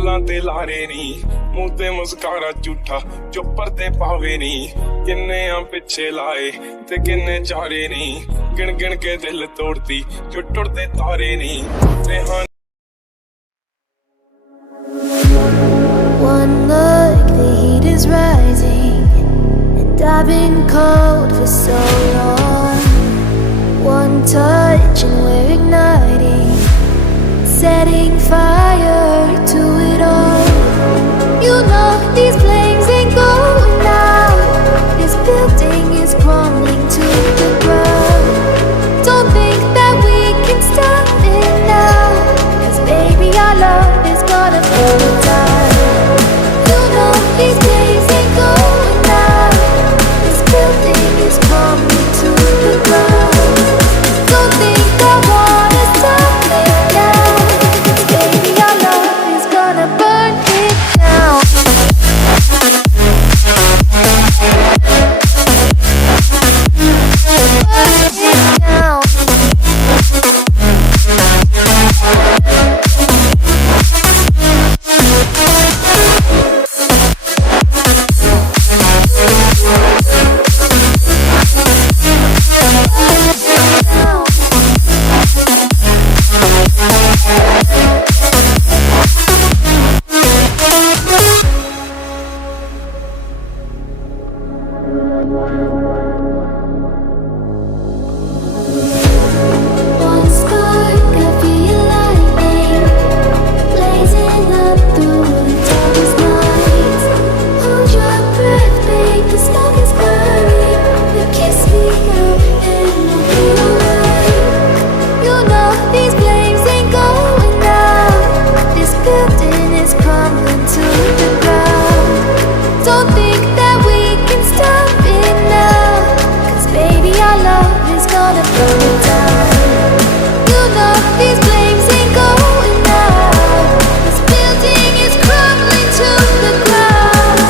ਬੁੱਲਾਂ ਤੇ ਲਾਰੇ ਨੀ, ਮੂੰਹ ਤੇ ਮੁਸਕਾਰਾ ਝੂਠਾ ਜੋ ਪਰਦੇ ਪਾਵੇ ਨੀ। ਕਿੰਨੇ ਆ ਪਿੱਛੇ ਲਾਏ ਤੇ ਕਿੰਨੇ ਚਾਰੇ ਨੀ, ਗਿਣ ਗਿਣ ਕੇ ਦਿਲ ਤੋੜਦੀ ਜੋ ਟੁੱਟਦੇ ਤਾਰੇ ਨੀ। ਤੇ ਹਾਂ one look, the heat is rising, and I've been cold for so long. One touch and we're igniting, setting fire to it all. You know these flames ain't going out, this building is crumbling to the ground. Don't think that we can stop it now, 'cause baby our love is gonna burn it down. You know these flames ain't going out, this building is crumbling to the ground. Don't think I wanna stop it now, 'cause baby our love is gonna burn it down. Burn it down. One spark, I feel lightning blazing up through the darkest nights. Hold your breath, babe, the smoke is burning. You kiss me out and we'll be alright. You know these flames ain't going out, this building is crumbling to the ground. Don't think that we can stop it now, 'cause baby our love is gonna burn it down. You know these flames ain't going out, this building is crumbling to the ground.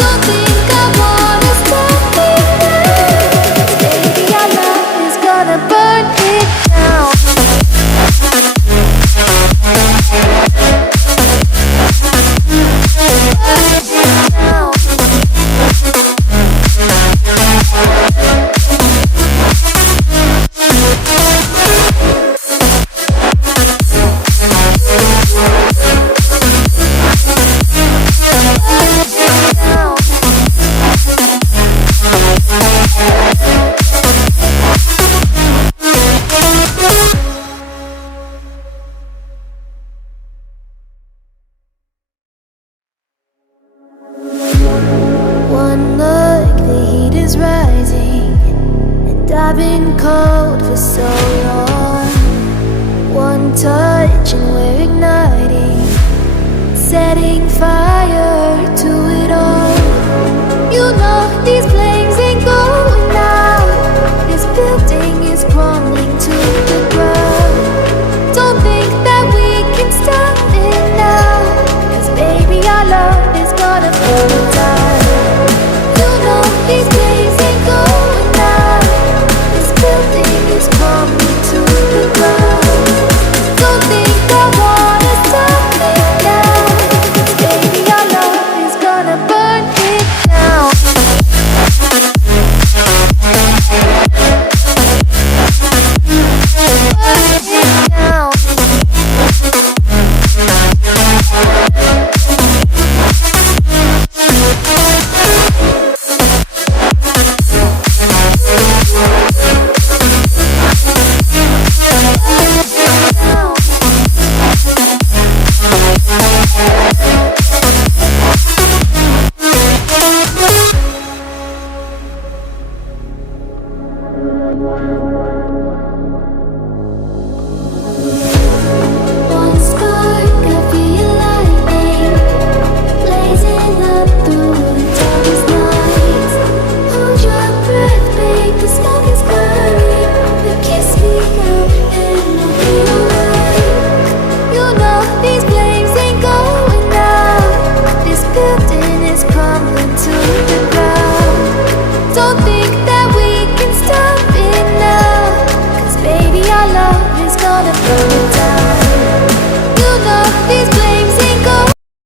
Don't think I wanna stop it now, 'cause baby our love is gonna burn it down. Burn it down. One look, the heat is rising, and I've been cold for so long. One touch and we're igniting, setting fire